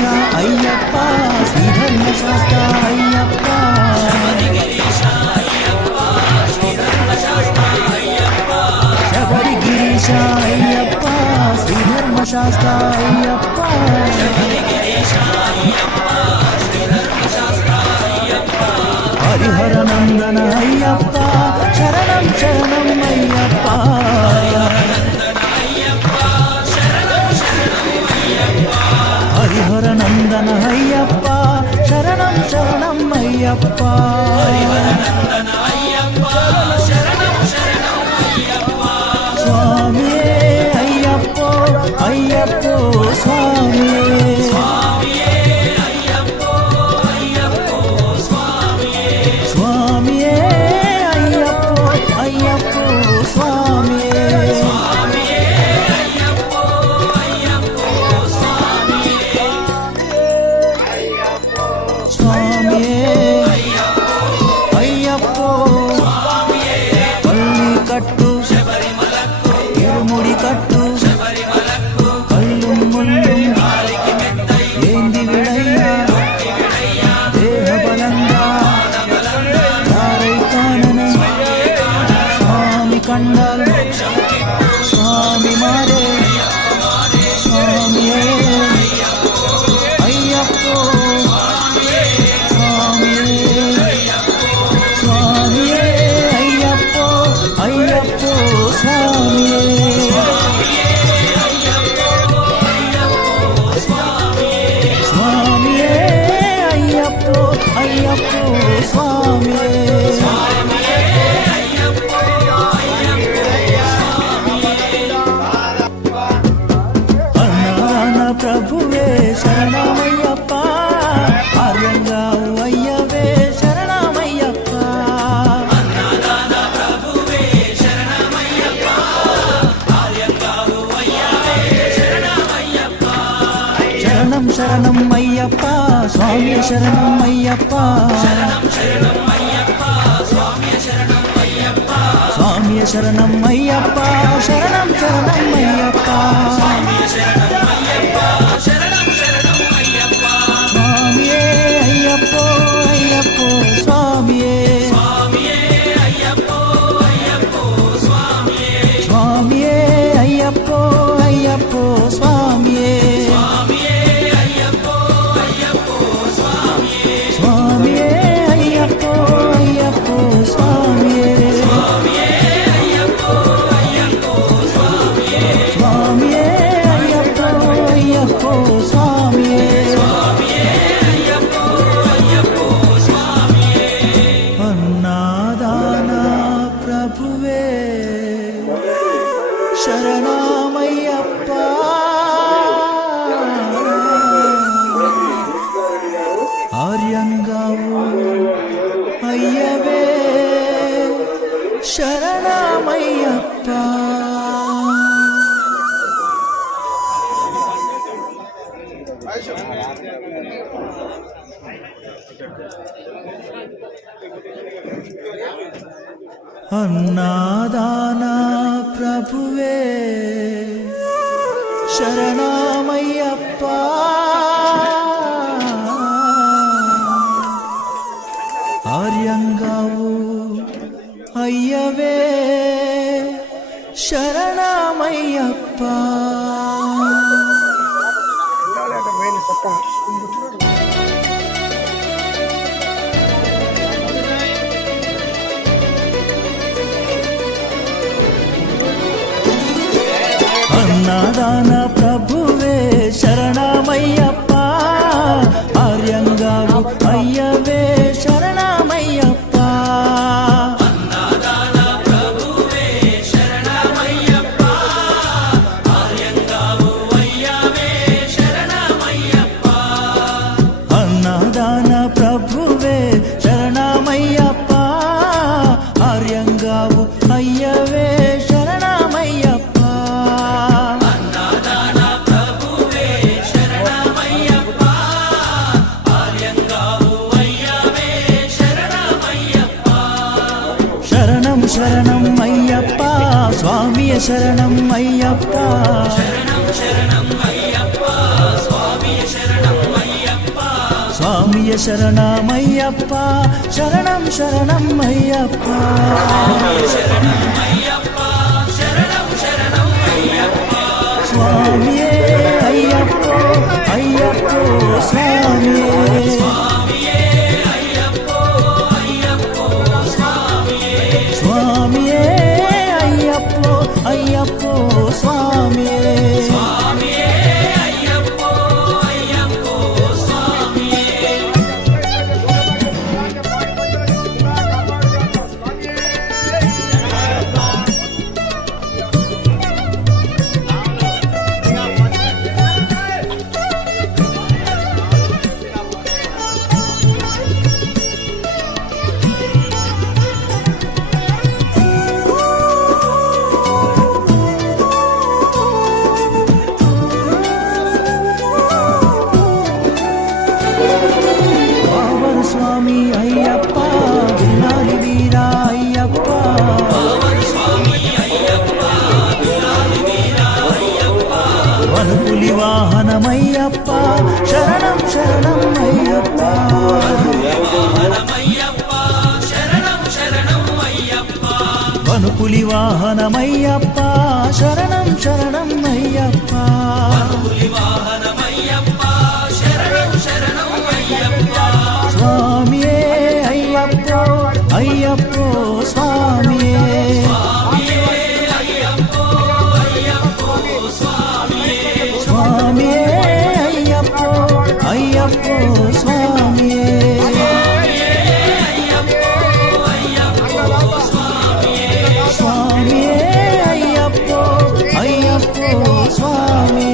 గిరీశ అయ్యప్ప శ్రీధర్మ శాస్త్ర అయ్యప్ప శబరి గిరీశ అయ్యప్ప శ్రీధర్మ శాస్త్ర అయ్యప్ప హరిహర నందన అయ్యప్ప శరణం శరణం అయ్యప్ప హరిహర నందన అయ్యప్ప శరణం శరణం అయ్యప్ప స్వామియే అయ్యప్పో అయ్యప్పో స్వామియే స్వామియే అయ్యప్పో అయ్యప్పో స్వామియే స్వామియే అయ్యప్పో పల్లి కట్టు ఇరుముడి కట్టు కళ్ళు ముళ్ళు ఏంది విడయ్యా దేహ బలంగా దారై కానని స్వామి కండాలు స్వామి మారే స్వామియే అయ్యప్పో స్వామియే అయ్యప్పో అయ్యప్పో స్వామియే స్వామియే అయ్యప్పో అయ్యప్పో స్వామియే అన్నాన ప్రభువే శరణమయ్యప్ప ఆర్యంగా అయ్యవే శరణమయ్యప్ప శరణం శరణం అయ్యప్ప స్వామి శరణం అయ్యప్ప స్వామి శరణం అయ్యప్ప శరణం శరణం అయ్యప్ప స్వామియే అయ్యప్పో అయ్యప్పో స్వామియే స్వామియే అయ్యప్పో అయ్యప్పో స్వామియే స్వామియే అయ్యప్పో అయ్యప్పో స్వామియే స్వామియే అయ్యప్పో అయ్యప్పో స్వామియే అన్నాదాన ప్రభువే శరణమయ్యప్ప ఆర్యంగావు అయ్యవే శరణమయ్యప్ప అన్నాదాన ప్రభువే శరణమయ్యప్ప ఆర్యంగావు అయ్యవే శరణమయ్యప్ప అన్నాదాన ప్రభువే శరణమయ్యప్ప ఆర్యంగావు అయ్యవే శరణమయ్యప్ప అన్నాదాన ప్రభువే శరణమయ్యప్ప ఆర్యంగావు అయ్యవే శరణమయ్యప్ప అన్నాదాన ప్రభువే శరణమయ్యప్ప ఆర్యంగావు అయ్యవే శరణమయ్యప్ప అన్నాదాన ప్రభువే శరణమయ్యప్ప ఆర్యంగావు అయ్యవే శరణమయ్యప్ప శరణం శరణం అయ్యప్ప స్వామియ శరణం అయ్యప్ప శరణం శరణం అయ్యప్ప స్వామి శరణం అయ్య శరణమయ్యప్ప శరణం శరణం అయ్యప్ప స్వామియే అయ్యప్పో అయ్యప్పో స్వామియే స్వామియే అయ్యప్పో అయ్యప్పో స్వామియే పావన స్వామి అయ్యప్ప విల్లాలి వీరా అయ్యప్ప వనుపులి వాహనమయ్యప్ప శరణం శరణం అయ్యప్ప వనుపులి వాహనమయ్యప్ప శరణం శరణం అయ్యప్ప స్వామియే అయ్యప్పో అయ్యప్పో స్వామియే స్వామియే అయ్యప్పో అయ్యప్పో స్వామియే స్వామియే అయ్యప్పో అయ్యప్పో స్వామియే